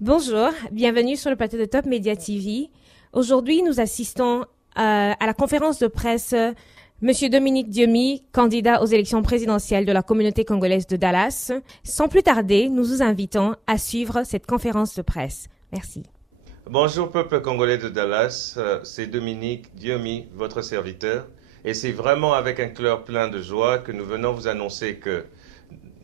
Bonjour, bienvenue sur le plateau de Top Media TV. Aujourd'hui, nous assistons à la conférence de presse Monsieur Dominique Diomi, candidat aux élections présidentielles de la communauté congolaise de Dallas. Sans plus tarder, nous vous invitons à suivre cette conférence de presse. Merci. Bonjour peuple congolais de Dallas, c'est Dominique Diomi, votre serviteur, et c'est vraiment avec un cœur plein de joie que nous venons vous annoncer que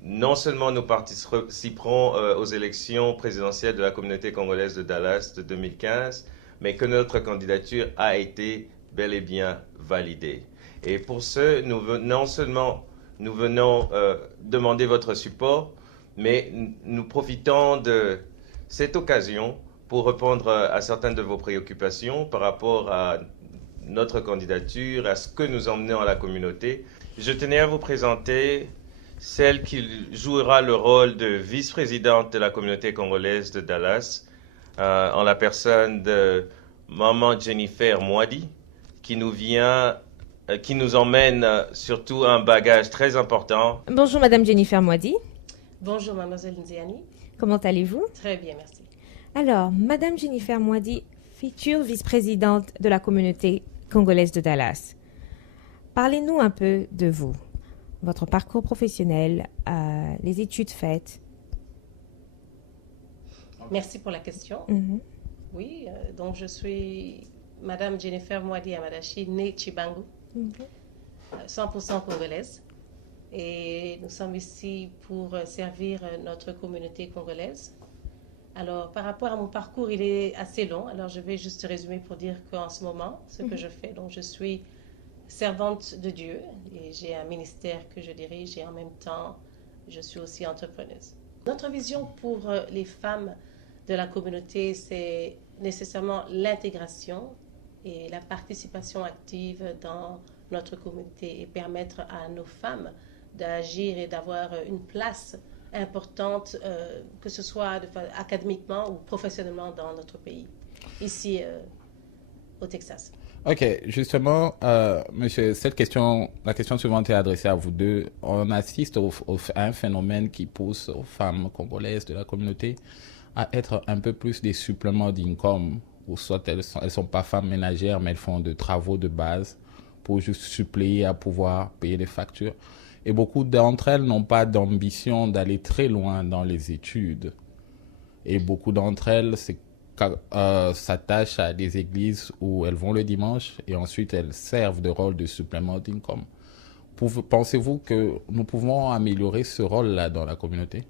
non seulement nous participerons aux élections présidentielles de la communauté congolaise de Dallas de 2015, mais que notre candidature a été bel et bien validée. Et pour ce, non seulement nous venons demander votre support, mais nous profitons de cette occasion pour répondre à certaines de vos préoccupations par rapport à notre candidature, à ce que nous emmenons à la communauté. Je tenais à vous présenter celle qui jouera le rôle de vice-présidente de la communauté congolaise de Dallas, en la personne de Maman Jennifer Mwadi, qui nous emmène surtout un bagage très important. Bonjour Madame Jennifer Mwadi. Bonjour Mademoiselle Nziani. Comment allez-vous? Très bien, merci. Alors, Madame Jennifer Mwadi, future vice-présidente de la communauté congolaise de Dallas. Parlez-nous un peu de vous, votre parcours professionnel, les études faites. Merci pour la question. Oui, donc je suis Madame Jennifer Mwadi Amadachi, née Chibangu, 100% congolaise. Et nous sommes ici pour servir notre communauté congolaise. Alors, par rapport à mon parcours, il est assez long. Alors, je vais juste résumer pour dire qu'en ce moment, ce que je fais, donc je suis servante de Dieu et j'ai un ministère que je dirige et en même temps, je suis aussi entrepreneuse. Notre vision pour les femmes de la communauté, c'est nécessairement l'intégration et la participation active dans notre communauté et permettre à nos femmes d'agir et d'avoir une place importante, que ce soit académiquement ou professionnellement dans notre pays, ici au Texas. Ok, justement, monsieur, la question suivante est adressée à vous deux. On assiste à un phénomène qui pousse aux femmes congolaises de la communauté à être un peu plus des suppléments d'income, ou soit elles sont pas femmes ménagères, mais elles font de travaux de base pour juste suppléer à pouvoir payer les factures. Et beaucoup d'entre elles n'ont pas d'ambition d'aller très loin dans les études. Et beaucoup d'entre elles s'attachent à des églises où elles vont le dimanche et ensuite elles servent de rôle de supplément d'income. Pensez-vous que nous pouvons améliorer ce rôle-là dans la communauté?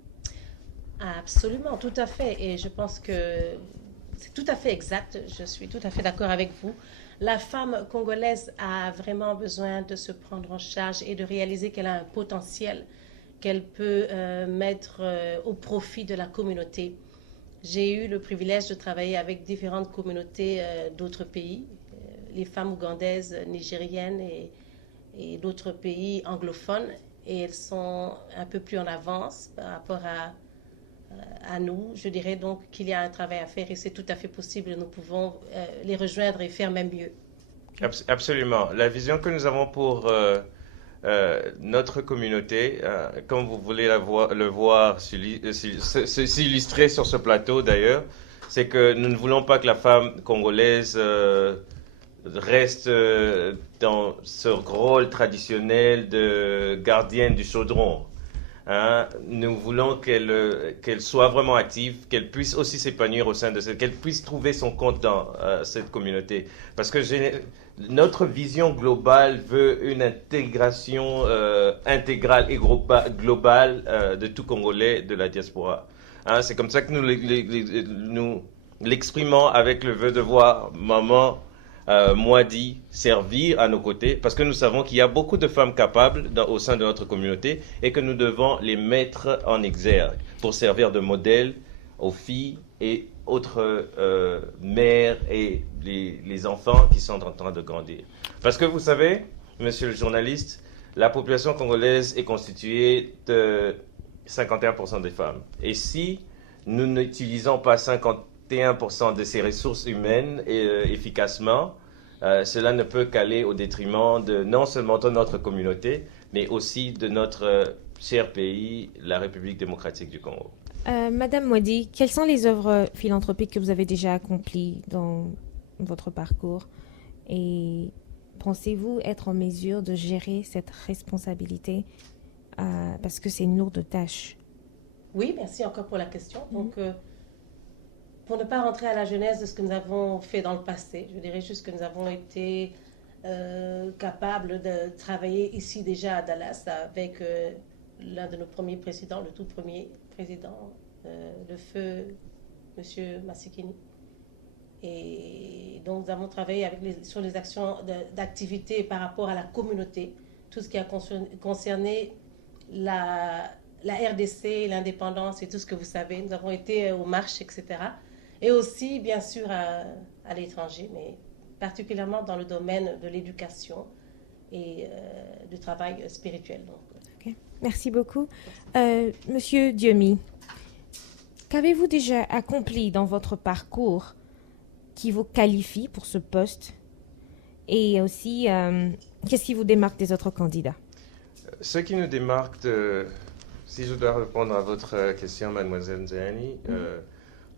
Absolument, tout à fait. Et je pense que c'est tout à fait exact. Je suis tout à fait d'accord avec vous. La femme congolaise a vraiment besoin de se prendre en charge et de réaliser qu'elle a un potentiel qu'elle peut mettre au profit de la communauté. J'ai eu le privilège de travailler avec différentes communautés d'autres pays, les femmes ougandaises, nigériennes et d'autres pays anglophones. Et elles sont un peu plus en avance par rapport à nous. Je dirais donc qu'il y a un travail à faire et c'est tout à fait possible. Nous pouvons les rejoindre et faire même mieux. Absolument. La vision que nous avons pour notre communauté, comme vous voulez le voir s'illustrer sur ce plateau d'ailleurs, c'est que nous ne voulons pas que la femme congolaise reste dans ce rôle traditionnel de gardienne du chaudron. Nous voulons qu'elle soit vraiment active, qu'elle puisse aussi s'épanouir au sein de qu'elle puisse trouver son compte dans cette communauté. Parce que notre vision globale veut une intégration intégrale et globale de tout Congolais de la diaspora. C'est comme ça que nous l'exprimons avec le vœu de voir Maman Mwadi servir à nos côtés, parce que nous savons qu'il y a beaucoup de femmes capables au sein de notre communauté et que nous devons les mettre en exergue pour servir de modèle aux filles et autres mères et les enfants qui sont en train de grandir. Parce que vous savez, monsieur le journaliste, la population congolaise est constituée de 51% des femmes. Et si nous n'utilisons pas 51% de ces ressources humaines efficacement, cela ne peut qu'aller au détriment de non seulement de notre communauté, mais aussi de notre cher pays, la République démocratique du Congo. Madame Mwadi, quelles sont les œuvres philanthropiques que vous avez déjà accomplies dans votre parcours et pensez-vous être en mesure de gérer cette responsabilité parce que c'est une lourde tâche? Oui, merci encore pour la question. Donc, pour ne pas rentrer à la genèse de ce que nous avons fait dans le passé, je dirais juste que nous avons été capables de travailler ici déjà à Dallas avec l'un de nos premiers présidents, le tout premier président, le feu M. Massikini. Et donc, nous avons travaillé sur les actions d'activité par rapport à la communauté, tout ce qui a concerné la RDC, l'indépendance et tout ce que vous savez. Nous avons été aux marches, etc. Et aussi, bien sûr, à l'étranger, mais particulièrement dans le domaine de l'éducation et du travail spirituel. Donc. Okay. Merci beaucoup. Monsieur Diomi, qu'avez-vous déjà accompli dans votre parcours qui vous qualifie pour ce poste? Et aussi, qu'est-ce qui vous démarque des autres candidats? Ce qui nous démarque, si je dois répondre à votre question, mademoiselle Nzéani,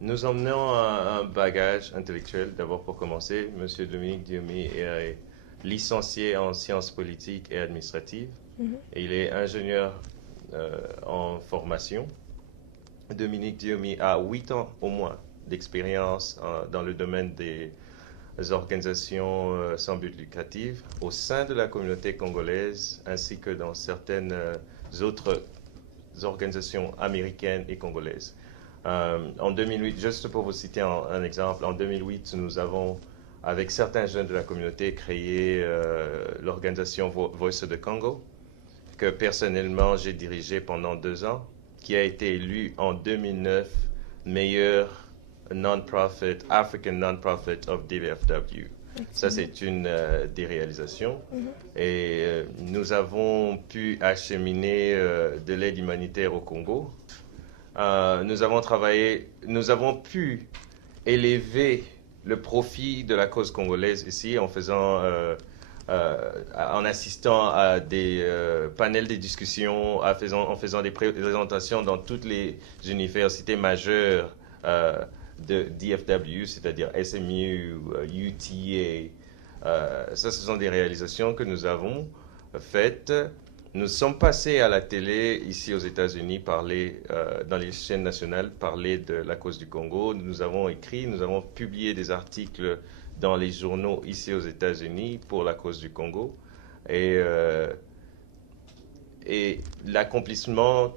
nous emmenons un bagage intellectuel, d'abord pour commencer. Monsieur Dominique Diomi est licencié en sciences politiques et administratives. Et il est ingénieur en formation. Dominique Diomi a 8 ans au moins d'expérience dans le domaine des organisations sans but lucratif au sein de la communauté congolaise ainsi que dans certaines autres organisations américaines et congolaises. En 2008, juste pour vous citer un exemple, en 2008, nous avons, avec certains jeunes de la communauté, créé l'organisation Voice of the Congo, que personnellement j'ai dirigée pendant 2 ans, qui a été élue en 2009 meilleure non-profit, African non-profit of DVFW. Ça, c'est une des réalisations. Et nous avons pu acheminer de l'aide humanitaire au Congo. Nous avons pu élever le profit de la cause congolaise ici en assistant à des panels de discussion, en faisant des présentations dans toutes les universités majeures de DFW, c'est-à-dire SMU, UTA. Ça, ce sont des réalisations que nous avons faites. Nous sommes passés à la télé ici aux États-Unis, parler dans les chaînes nationales, parler de la cause du Congo. Nous avons écrit, nous avons publié des articles dans les journaux ici aux États-Unis pour la cause du Congo. Et l'accomplissement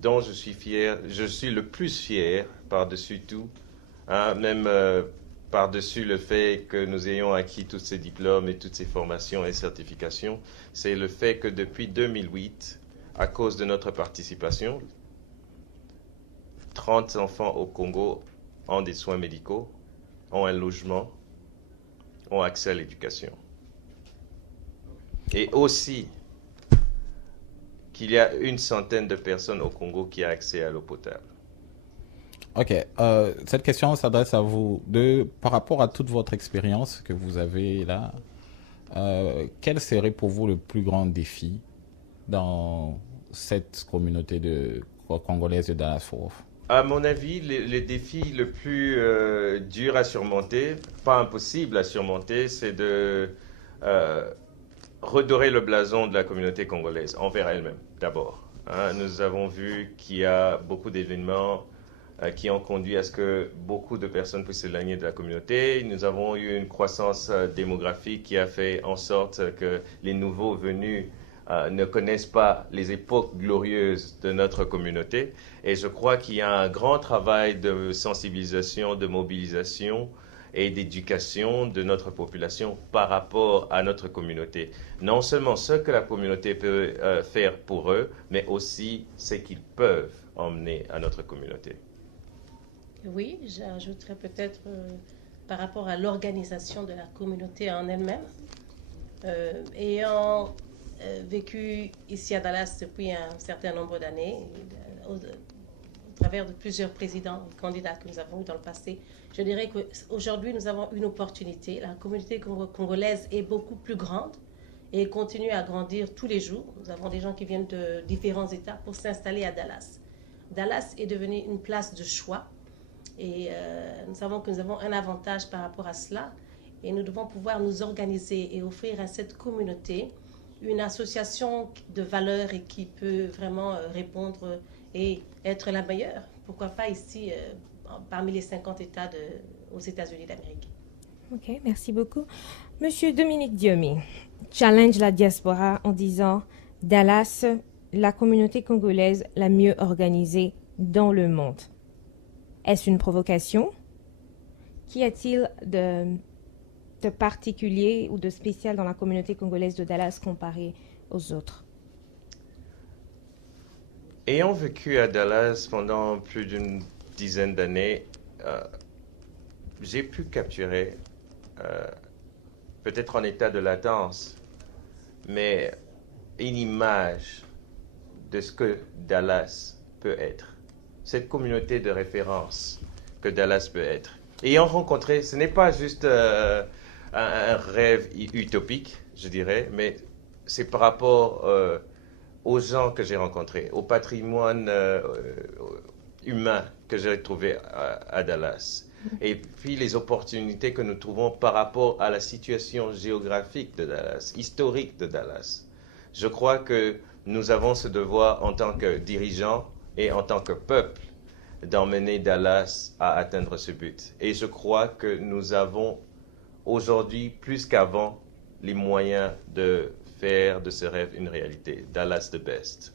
dont je suis fier, je suis le plus fier par-dessus tout, même par-dessus le fait que nous ayons acquis tous ces diplômes et toutes ces formations et certifications, c'est le fait que depuis 2008, à cause de notre participation, 30 enfants au Congo ont des soins médicaux, ont un logement, ont accès à l'éducation. Et aussi qu'il y a 100 de personnes au Congo qui ont accès à l'eau potable. Ok, cette question s'adresse à vous deux. Par rapport à toute votre expérience que vous avez là, quel serait pour vous le plus grand défi dans cette communauté congolaise de Dallas-Fort Worth? À mon avis, le défi le plus dur à surmonter, pas impossible à surmonter, c'est de redorer le blason de la communauté congolaise envers elle-même, d'abord. Nous avons vu qu'il y a beaucoup d'événements qui ont conduit à ce que beaucoup de personnes puissent s'éloigner de la communauté. Nous avons eu une croissance démographique qui a fait en sorte que les nouveaux venus ne connaissent pas les époques glorieuses de notre communauté. Et je crois qu'il y a un grand travail de sensibilisation, de mobilisation et d'éducation de notre population par rapport à notre communauté. Non seulement ce que la communauté peut faire pour eux, mais aussi ce qu'ils peuvent emmener à notre communauté. Oui, j'ajouterais peut-être par rapport à l'organisation de la communauté en elle-même. Ayant vécu ici à Dallas depuis un certain nombre d'années, au travers de plusieurs présidents et candidats que nous avons eu dans le passé, je dirais qu'aujourd'hui, nous avons une opportunité. La communauté congolaise est beaucoup plus grande et continue à grandir tous les jours. Nous avons des gens qui viennent de différents États pour s'installer à Dallas. Dallas est devenu une place de choix. Et nous savons que nous avons un avantage par rapport à cela. Et nous devons pouvoir nous organiser et offrir à cette communauté une association de valeurs et qui peut vraiment répondre et être la meilleure. Pourquoi pas ici, parmi les 50 États aux États-Unis d'Amérique. Ok, merci beaucoup. Monsieur Dominique Diomi challenge la diaspora en disant Dallas, la communauté congolaise la mieux organisée dans le monde. Est-ce une provocation? Qu'y a-t-il de particulier ou de spécial dans la communauté congolaise de Dallas comparée aux autres? Ayant vécu à Dallas pendant plus d'une dizaine d'années, j'ai pu capturer, peut-être en état de latence, mais une image de ce que Dallas peut être. Cette communauté de référence que Dallas peut être. Ayant rencontré, ce n'est pas juste un rêve utopique, je dirais, mais c'est par rapport aux gens que j'ai rencontrés, au patrimoine humain que j'ai trouvé à Dallas. Et puis les opportunités que nous trouvons par rapport à la situation géographique de Dallas, historique de Dallas. Je crois que nous avons ce devoir en tant que dirigeants et en tant que peuple d'emmener Dallas à atteindre ce but. Et je crois que nous avons aujourd'hui, plus qu'avant, les moyens de faire de ce rêve une réalité. Dallas the best.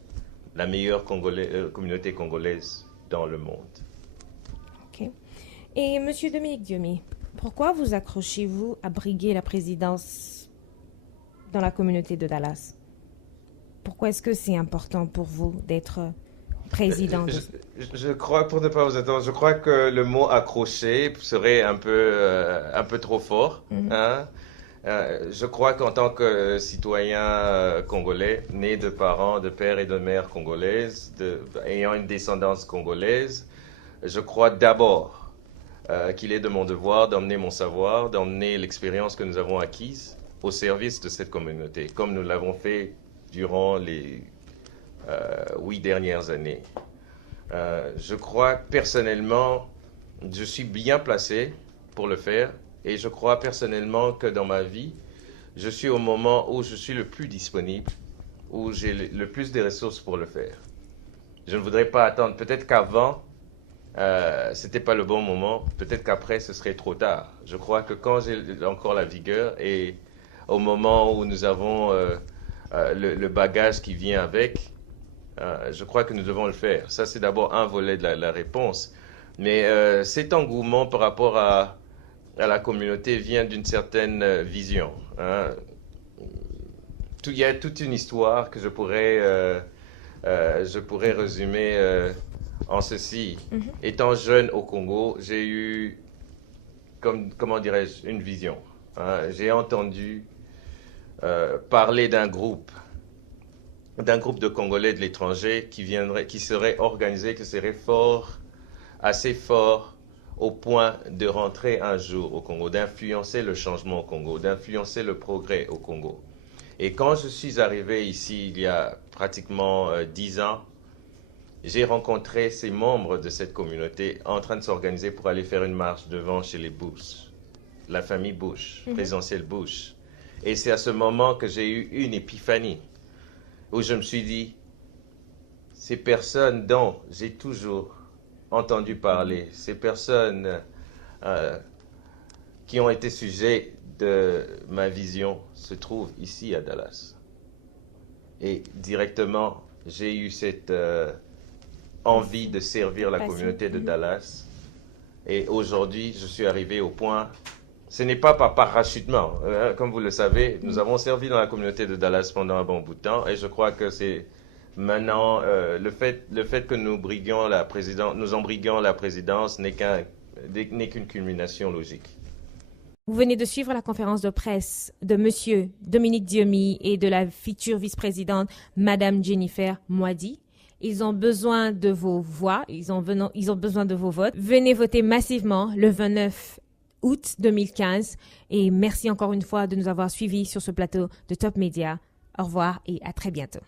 La meilleure communauté congolaise dans le monde. Ok. Et Monsieur Dominique Diomi, pourquoi vous accrochez-vous à briguer la présidence dans la communauté de Dallas? Pourquoi est-ce que c'est important pour vous d'être président? Je crois, pour ne pas vous attendre, je crois que le mot accroché serait un peu trop fort. Hein? Je crois qu'en tant que citoyen congolais, né de parents, de père et de mère congolaises, ayant une descendance congolaise, je crois d'abord qu'il est de mon devoir d'emmener mon savoir, d'emmener l'expérience que nous avons acquise au service de cette communauté, comme nous l'avons fait durant les 8 dernières années. Je crois personnellement, je suis bien placé pour le faire, et je crois personnellement que dans ma vie, je suis au moment où je suis le plus disponible, où j'ai le plus de ressources pour le faire. Je ne voudrais pas attendre. Peut-être qu'avant, c'était pas le bon moment. Peut-être qu'après, ce serait trop tard. Je crois que quand j'ai encore la vigueur et au moment où nous avons le bagage qui vient avec, je crois que nous devons le faire. Ça, c'est d'abord un volet de la réponse. Mais cet engouement par rapport à la communauté vient d'une certaine vision. Hein. Il y a toute une histoire que je pourrais résumer en ceci. Étant jeune au Congo, j'ai eu, comment dirais-je, une vision. Hein. J'ai entendu parler d'un groupe de Congolais de l'étranger qui serait organisé, qui serait assez fort, au point de rentrer un jour au Congo, d'influencer le changement au Congo, d'influencer le progrès au Congo. Et quand je suis arrivé ici, il y a pratiquement 10 ans, j'ai rencontré ces membres de cette communauté en train de s'organiser pour aller faire une marche devant chez les Bush, la famille Bush, présidentielle Bush. Et c'est à ce moment que j'ai eu une épiphanie, où je me suis dit, ces personnes dont j'ai toujours entendu parler, ces personnes qui ont été sujets de ma vision se trouvent ici à Dallas. Et directement, j'ai eu cette envie de servir la communauté de Dallas. Et aujourd'hui, je suis arrivé au point, ce n'est pas par parachutement. Comme vous le savez, nous avons servi dans la communauté de Dallas pendant un bon bout de temps. Et je crois que c'est maintenant, le fait que nous embriguions la présidence n'est qu'une culmination logique. Vous venez de suivre la conférence de presse de Monsieur Dominique Diomi et de la future vice-présidente Madame Jennifer Mwadi. Ils ont besoin de vos voix, ils ont besoin de vos votes. Venez voter massivement le 29 août 2015 et merci encore une fois de nous avoir suivis sur ce plateau de Top Media. Au revoir et à très bientôt.